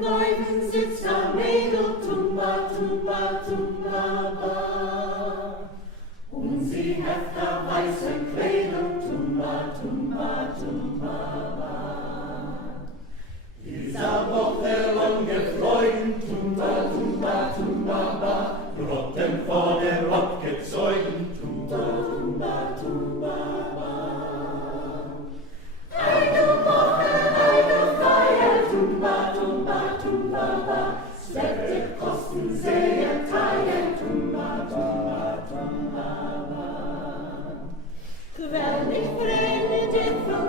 Neuen sitzt am Mädel, Tumba, Tumba, Tumba, ba. Und sie heft am weißen Kleidung, Tumba, Tumba, Tumba, ba. Ist a Woche lang geflogen, Tumba, Tumba, Tumba, ba. Rotten vor der Rock gezeugen, Tumba, Tumba, Tumba, ba. Eine Woche, eine Feier, Tumba, Tumba, Tumba, ba. Es wird die Kosten sehr teuer, Tumba, Tumba, Tumba, ba. Wenn ich brenne, den von